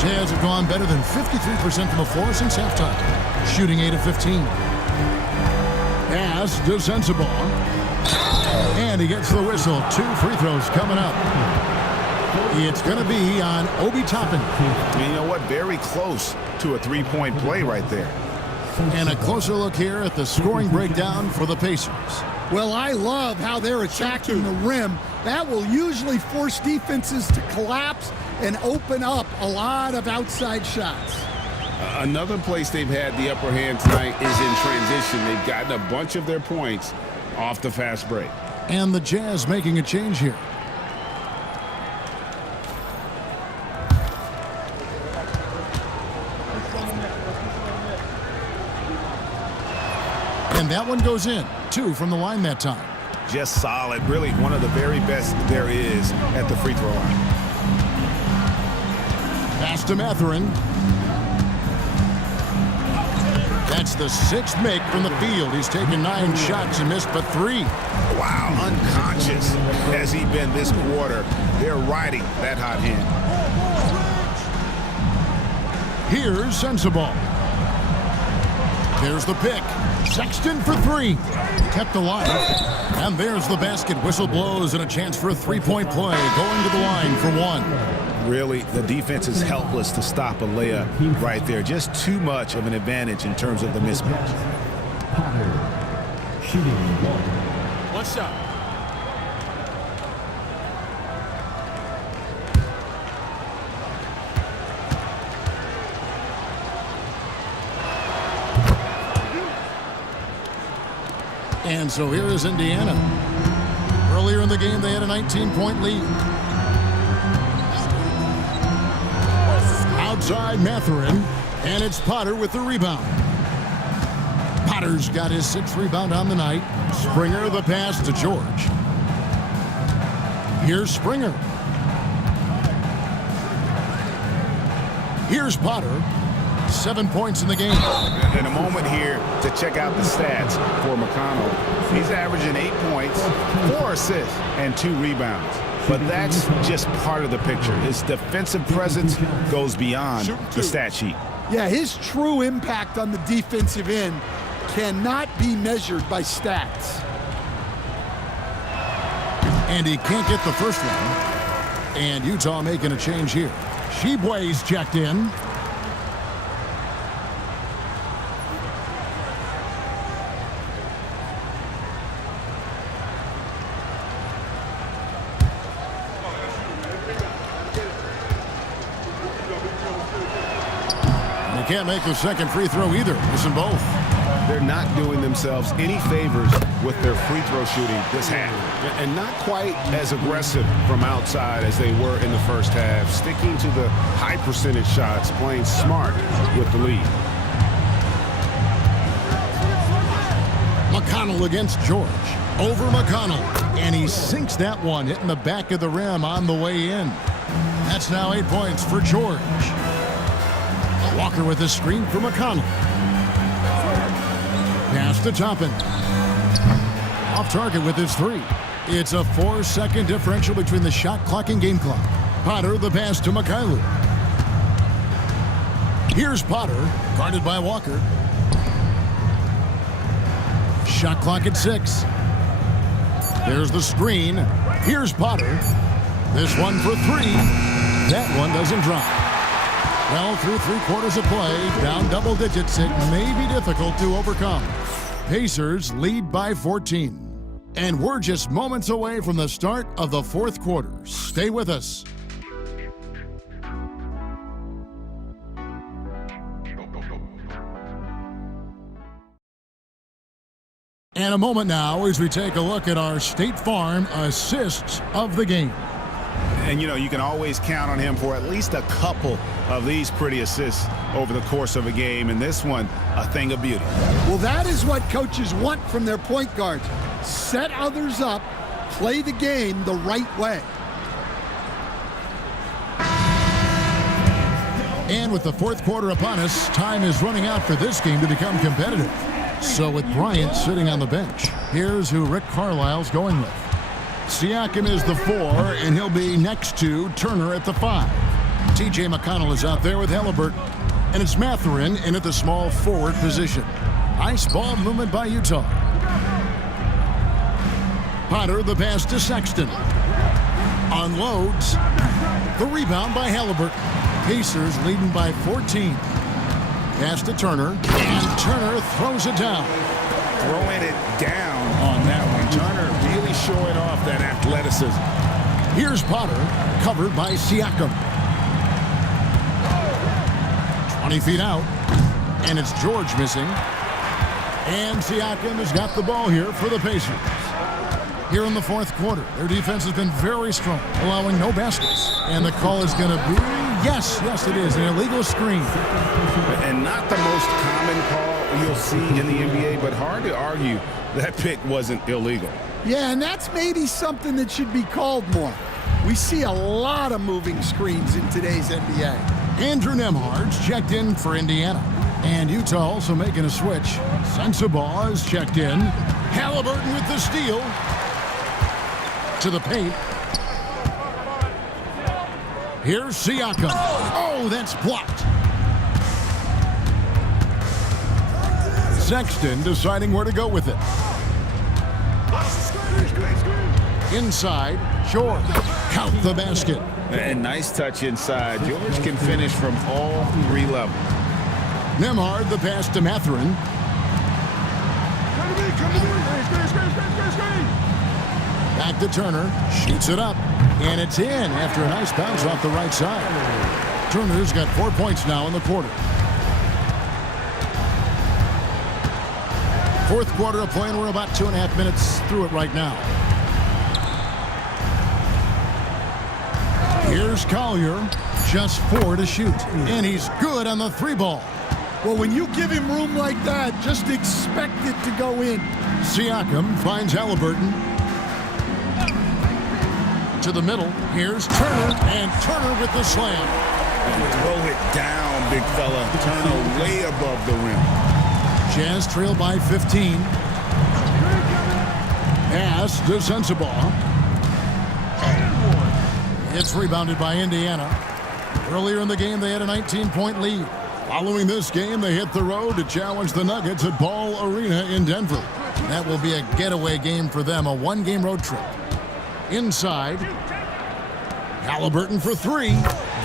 Jazz have gone better than 53% from the floor since halftime. Shooting 8 of 15. Pass to Sensabaugh. And he gets the whistle. 2 free throws coming up. It's going to be on Obi Toppin. You know what? Very close to a three-point play right there. And a closer look here at the scoring breakdown for the Pacers. Well, I love how they're attacking the rim. That will usually force defenses to collapse and open up a lot of outside shots. Another place they've had the upper hand tonight is in transition. They've gotten a bunch of their points off the fast break. And the Jazz making a change here. And that one goes in. 2 from the line that time. Just solid. Really one of the very best there is at the free throw line. Pass to Matherin. That's the 6th make from the field. He's taken 9 shots and missed but 3. Wow, unconscious has he been this quarter. They're riding that hot hand. Here's Sensabaugh. There's the pick. Sexton for 3. Kept alive. And there's the basket. Whistle blows and a chance for a three-point play. Going to the line for 1. Really, the defense is helpless to stop a layup right there. Just too much of an advantage in terms of the mismatch. Potter shooting 1. One shot. And so here is Indiana. Earlier in the game, they had a 19-point lead. Outside Matherin, and it's Potter with the rebound. Potter's got his 6th rebound on the night. Springer the pass to George. Here's Springer. Here's Potter. 7 points in the game. In a moment here to check out the stats for McConnell. He's averaging 8 points, 4 assists, and 2 rebounds. But that's just part of the picture. His defensive presence goes beyond the stat sheet. Yeah, his true impact on the defensive end cannot be measured by stats. And he can't get the first one. And Utah making a change here. Sheboy's checked in. And he can't make the second free throw either. Missing both. They're not doing themselves any favors with their free throw shooting this half. And not quite as aggressive from outside as they were in the first half. Sticking to the high percentage shots, playing smart with the lead. McConnell against George. Over McConnell. And he sinks that one, hitting the back of the rim on the way in. That's now 8 points for George. Walker with a screen for McConnell. Pass to Toppin. Off target with his three. It's a 4-second differential between the shot clock and game clock. Potter the pass to Mikhailuk. Here's Potter, guarded by Walker. Shot clock at 6. There's the screen. Here's Potter. This one for 3. That one doesn't drop. Well, through 3 quarters of play, down double digits, it may be difficult to overcome. Pacers lead by 14. And we're just moments away from the start of the 4th quarter. Stay with us. And a moment now as we take a look at our State Farm assists of the game. And, you know, you can always count on him for at least a couple of these pretty assists over the course of a game. And this one, a thing of beauty. Well, that is what coaches want from their point guards. Set others up, play the game the right way. And with the 4th quarter upon us, time is running out for this game to become competitive. So with Bryant sitting on the bench, here's who Rick Carlisle's going with. Siakam is the 4, and he'll be next to Turner at the 5. T.J. McConnell is out there with Halliburton. And it's Mathurin in at the small forward position. Nice ball movement by Utah. Potter the pass to Sexton. Unloads. The rebound by Halliburton. Pacers leading by 14. Pass to Turner. And Turner throws it down. Throwing it down on that one. Turner really showing off that athleticism. Here's Potter, covered by Siakam. 20 feet out, and it's George missing. And Siakam has got the ball here for the Pacers. Here in the 4th quarter, their defense has been very strong, allowing no baskets. And the call is going to be, yes, it is, an illegal screen. And not the most common call you'll see in the NBA, but hard to argue that pick wasn't illegal. Yeah, and that's maybe something that should be called more. We see a lot of moving screens in today's NBA. Andrew Nembhard's checked in for Indiana. And Utah also making a switch. Sensabaugh is checked in. Halliburton with the steal. To the paint. Here's Siakam. Oh, that's blocked. Sexton deciding where to go with it. Inside, George. Count the basket. And nice touch inside. George can finish from all 3 levels. Nembhard the pass to Mathurin. Back to Turner. Shoots it up. And it's in after a nice bounce off the right side. Turner's got 4 points now in the quarter. 4th quarter of play, and we're about 2.5 minutes through it right now. Here's Collier, just 4 to shoot, and he's good on the 3 ball. Well, when you give him room like that, just expect it to go in. Siakam finds Halliburton. To the middle, here's Turner, and Turner with the slam. And throw it down, big fella. Turner way above the rim. Jazz trail by 15. Pass to Sensabaugh. It's rebounded by Indiana. Earlier in the game, they had a 19-point lead. Following this game, they hit the road to challenge the Nuggets at Ball Arena in Denver. That will be a getaway game for them, a one-game road trip. Inside, Halliburton for three.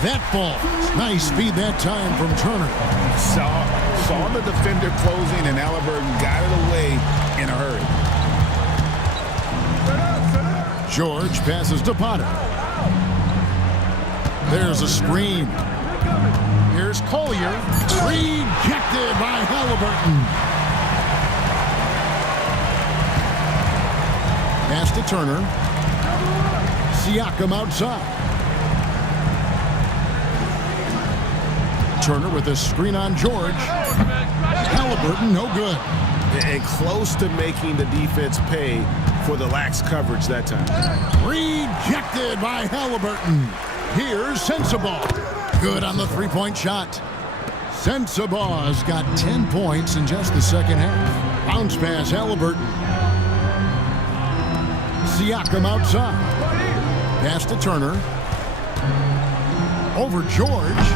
That falls. Nice feed that time from Turner. Saw the defender closing, and Halliburton got it away in a hurry. George passes to Potter. There's a screen. Here's Collier. Rejected by Halliburton. Pass to Turner. Siakam outside. Turner with a screen on George. Halliburton, no good. And close to making the defense pay for the lax coverage that time. Rejected by Halliburton. Here's Sensabaugh. Good on the three-point shot. Sensabaugh's got 10 points in just the second half. Bounce pass, Halliburton. Siakam outside. Pass to Turner. Over George.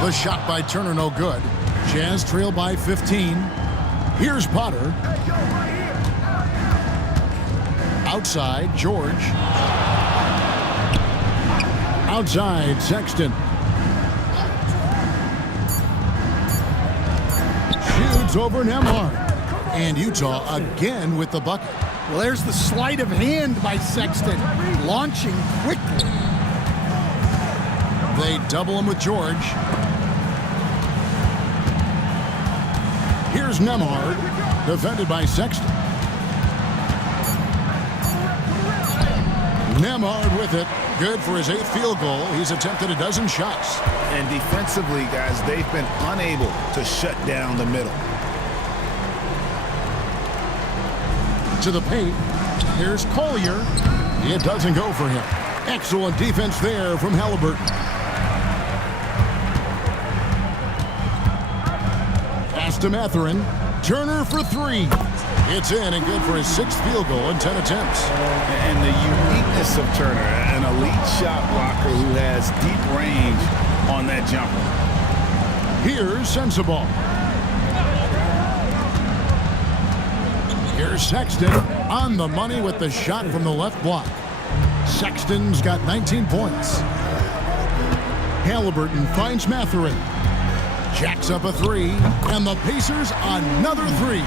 The shot by Turner, no good. Jazz trail by 15. Here's Potter. Outside, George. Outside, Sexton. Shoots over Nembhard. And Utah again with the bucket. Well, there's the sleight of hand by Sexton, launching quickly. They double him with George. Here's Nembhard, defended by Sexton. Nembhard with it. Good for his 8th field goal. He's attempted a dozen shots. And defensively, guys, they've been unable to shut down the middle. To the paint. Here's Collier. It doesn't go for him. Excellent defense there from Halliburton. Pass to Mathurin. Turner for three. It's in and good for his 6th field goal in 10 attempts. And the uniqueness of Turner, an elite shot blocker who has deep range on that jumper. Here's Sensabaugh. Here's Sexton on the money with the shot from the left block. Sexton's got 19 points. Halliburton finds Mathurin. Jacks up a three, and the Pacers another three.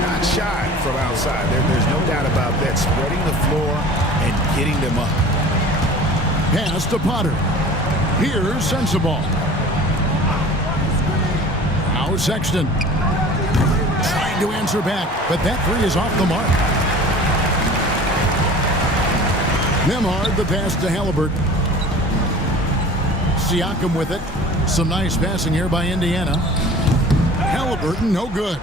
Not shy from outside. There's no doubt about that. Spreading the floor and getting them up. Pass to Potter. Here's Sensabaugh. Now Sexton. Trying to answer back, but that three is off the mark. Nembhard the pass to Halliburton. Siakam with it. Some nice passing here by Indiana. Halliburton, no good.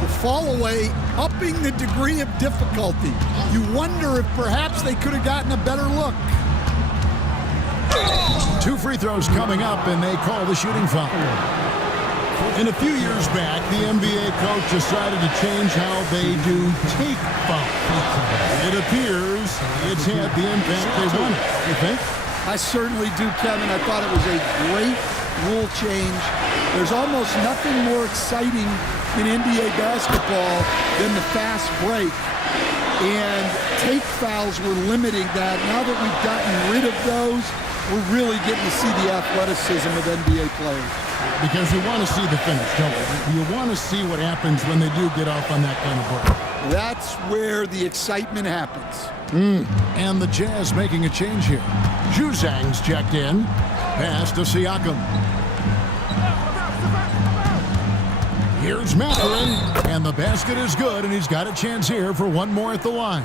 The fall away, upping the degree of difficulty. You wonder if perhaps they could have gotten a better look. 2 free throws coming up, and they call the shooting foul. And a few years back, the NBA coach decided to change how they do take fouls. It appears it's had the impact they wanted. You think? I certainly do, Kevin. I thought it was a great rule change. There's almost nothing more exciting in NBA basketball than the fast break. And take fouls were limiting that. Now that we've gotten rid of those, we're really getting to see the athleticism of NBA players. Because you want to see the finish, don't you? You want to see what happens when they do get off on that kind of break. That's where the excitement happens. And the Jazz making a change here. Juzang's checked in. Pass to Siakam. Here's Mathurin, and the basket is good, and he's got a chance here for one more at the line.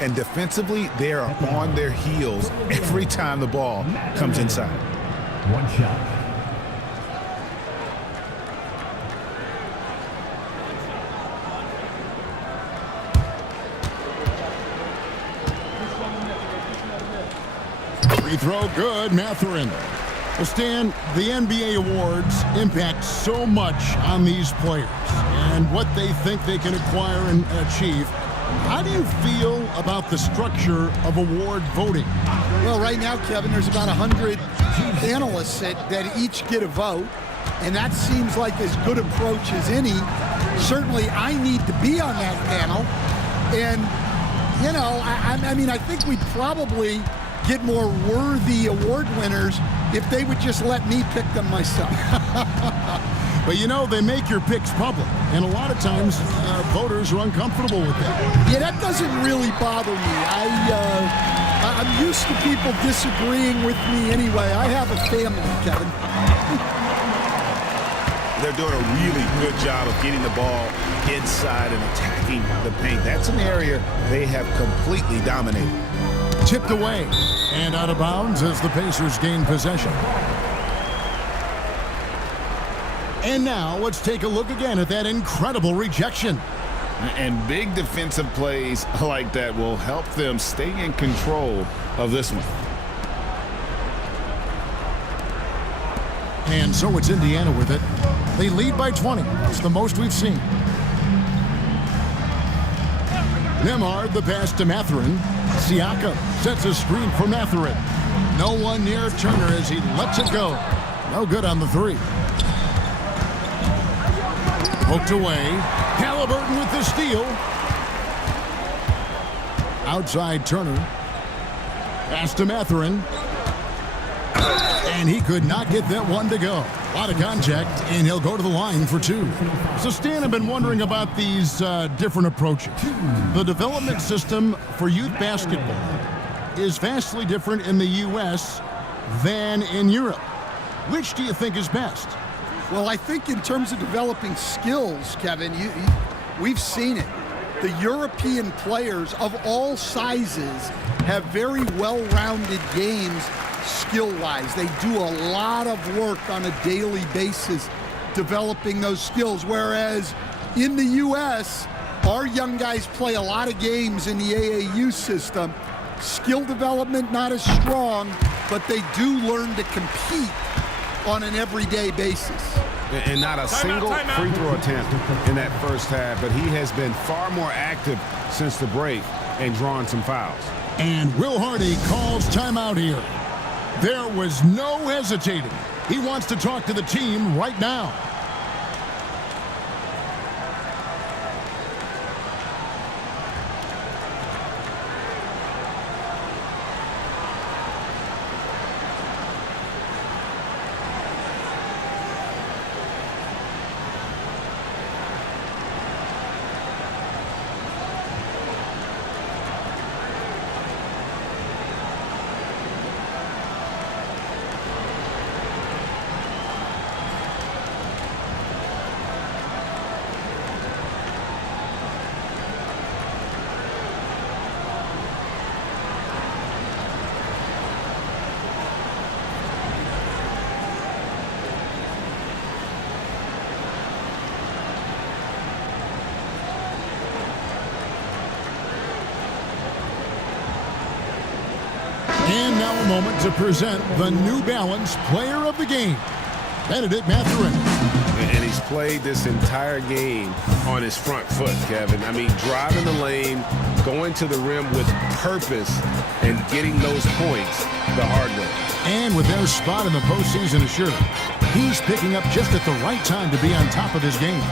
And defensively, they are on their heels every time the ball comes inside. One shot. Free throw good, Mathurin. Well, Stan, the NBA awards impact so much on these players and what they think they can acquire and achieve. How do you feel about the structure of award voting? Well, right now, Kevin, there's about 100 analysts that each get a vote. and that seems like as good approach as any. Certainly, I need to be on that panel. And, you know, I mean, I think we'd probably get more worthy award winners if they would just let me pick them myself. But, you know, they make your picks public, and a lot of times voters are uncomfortable with that. Yeah, that doesn't really bother me. I'm used to people disagreeing with me anyway. I have a family, Kevin. They're doing a really good job of getting the ball inside and attacking the paint. That's an area they have completely dominated. Tipped away and out of bounds as the Pacers gain possession. And now let's take a look again at that incredible rejection. And big defensive plays like that will help them stay in control of this one. And so it's Indiana with it. They lead by 20. It's the most we've seen. Nemhard the pass to Mathurin. Siakam sets a screen for Mathurin. No one near Turner as he lets it go. No good on the three. Poked away. Halliburton with the steal. Outside Turner. Pass to Mathurin. And he could not get that one to go. A lot of contact, and he'll go to the line for two. So, Stan, I've been wondering about these different approaches. The development system for youth basketball is vastly different in the U.S. than in Europe. Which do you think is best? Well, I think in terms of developing skills, Kevin, we've seen it. The European players of all sizes have very well-rounded games skill-wise. They do a lot of work on a daily basis developing those skills, whereas in the U.S., our young guys play a lot of games in the AAU system. Skill development not as strong, but they do learn to compete on an everyday basis. And not a single free throw attempt in that first half, but he has been far more active since the break and drawn some fouls. And Will Hardy calls timeout here. There was no hesitating. He wants to talk to the team right now. And now a moment to present the New Balance Player of the Game, Benedict Mathurin. And he's played this entire game on his front foot, Kevin. I mean, driving the lane, going to the rim with purpose, and getting those points the hard way. And with their spot in the postseason assured, he's picking up just at the right time to be on top of his game.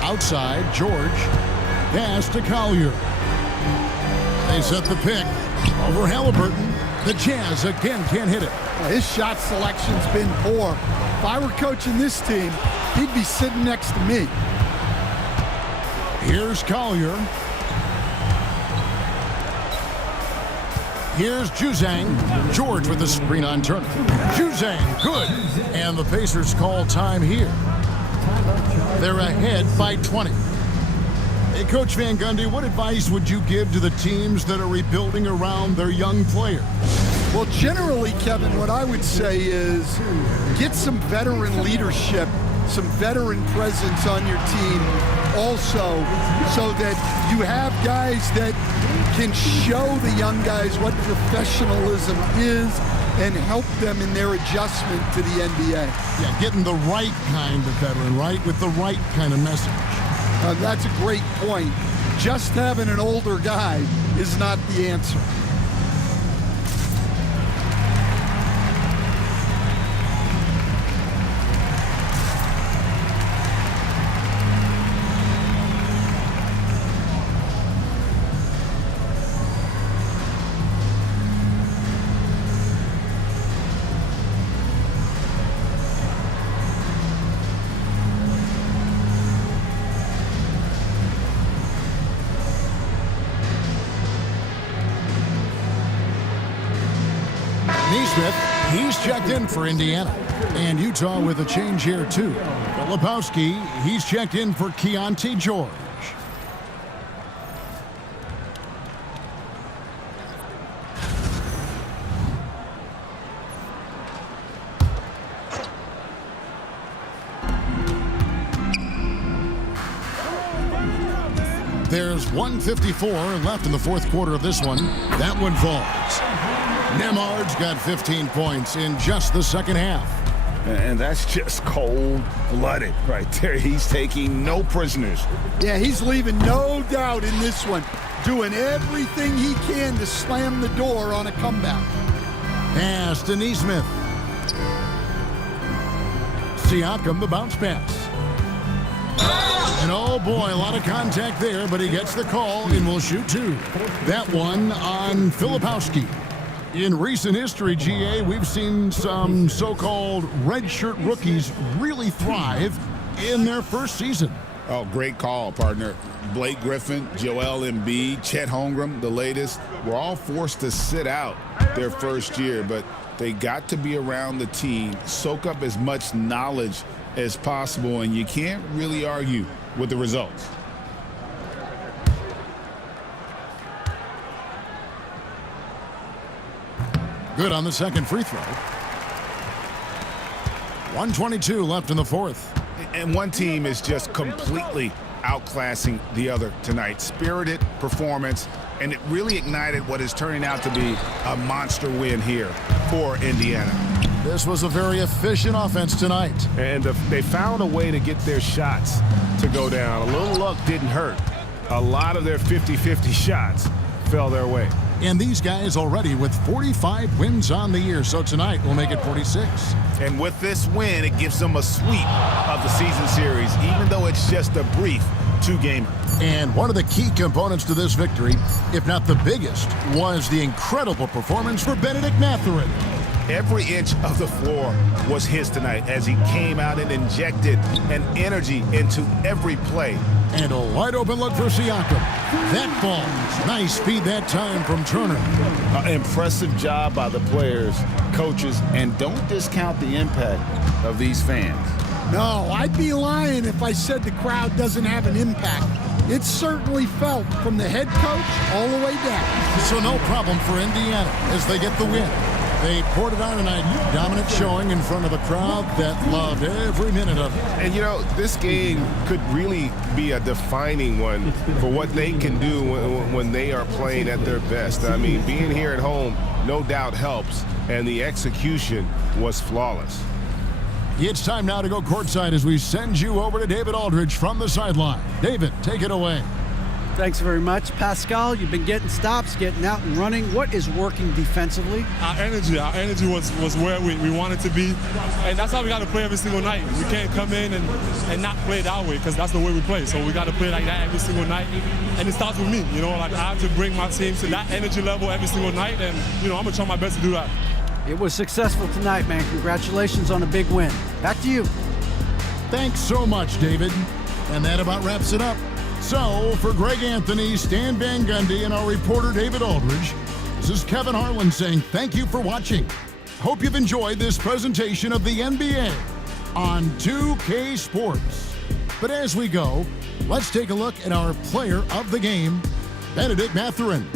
Outside, George. Pass to Collier. They set the pick over Halliburton. The Jazz again can't hit it. Well, his shot selection's been poor. If I were coaching this team, he'd be sitting next to me. Here's Collier. Here's Juzang. George with the screen on Turner. Juzang, good. And the Pacers call time here. They're ahead by 20. Hey, Coach Van Gundy, what advice would you give to the teams that are rebuilding around their young players? Well, generally, Kevin, what I would say is get some veteran leadership, some veteran presence on your team also, so that you have guys that can show the young guys what professionalism is and help them in their adjustment to the NBA. Yeah, getting the right kind of veteran, right? With the right kind of message. That's a great point. Just having an older guy is not the answer. Neesmith, he's checked in for Indiana. And Utah with a change here, too. Filipowski, he's checked in for Keontae George. There's 1:54 left in the fourth quarter of this one. That one falls. Nemard's got 15 points in just the second half. And that's just cold-blooded right there. He's taking no prisoners. Yeah, he's leaving no doubt in this one. Doing everything he can to slam the door on a comeback. Pass to Neesmith. Siakam, the bounce pass. And oh boy, a lot of contact there, but he gets the call and will shoot two. That one on Filipowski. In recent history, GA, we've seen some so-called redshirt rookies really thrive in their first season. Oh, great call, partner. Blake Griffin, Joel Embiid, Chet Holmgren, the latest, were all forced to sit out their first year, but they got to be around the team, soak up as much knowledge as possible, and you can't really argue with the results. Good on the second free throw. 1:22 left in the fourth. And one team is just completely outclassing the other tonight. Spirited performance, and it really ignited what is turning out to be a monster win here for Indiana. This was a very efficient offense tonight. And they found a way to get their shots to go down. A little luck didn't hurt. A lot of their 50-50 shots fell their way. And these guys already with 45 wins on the year, so tonight will make it 46. And with this win, it gives them a sweep of the season series, even though it's just a brief two-gamer. And one of the key components to this victory, if not the biggest, was the incredible performance for Benedict Mathurin. Every inch of the floor was his tonight as he came out and injected an energy into every play. And a wide open look for Siakam. That falls. Nice feed that time from Turner. Impressive job by the players, coaches, and don't discount the impact of these fans. No, I'd be lying if I said the crowd doesn't have an impact. It's certainly felt from the head coach all the way down. So no problem for Indiana as they get the win. They poured it on tonight. Dominant showing in front of a crowd that loved every minute of it. And, you know, this game could really be a defining one for what they can do when they are playing at their best. I mean, being here at home no doubt helps, and the execution was flawless. It's time now to go courtside as we send you over to David Aldridge from the sideline. David, take it away. Thanks very much, Pascal. You've been getting stops, getting out and running. What is working defensively? Our energy was where we wanted to be, and that's how we got to play every single night. We can't come in and not play that way because that's the way we play. So we got to play like that every single night, and it starts with me. You know, like I have to bring my team to that energy level every single night, and you know I'm gonna try my best to do that. It was successful tonight, man. Congratulations on a big win. Back to you. Thanks so much, David. And that about wraps it up. So, for Greg Anthony, Stan Van Gundy, and our reporter David Aldridge, this is Kevin Harlan saying thank you for watching. Hope you've enjoyed this presentation of the NBA on 2K Sports. But as we go, let's take a look at our player of the game, Benedict Mathurin.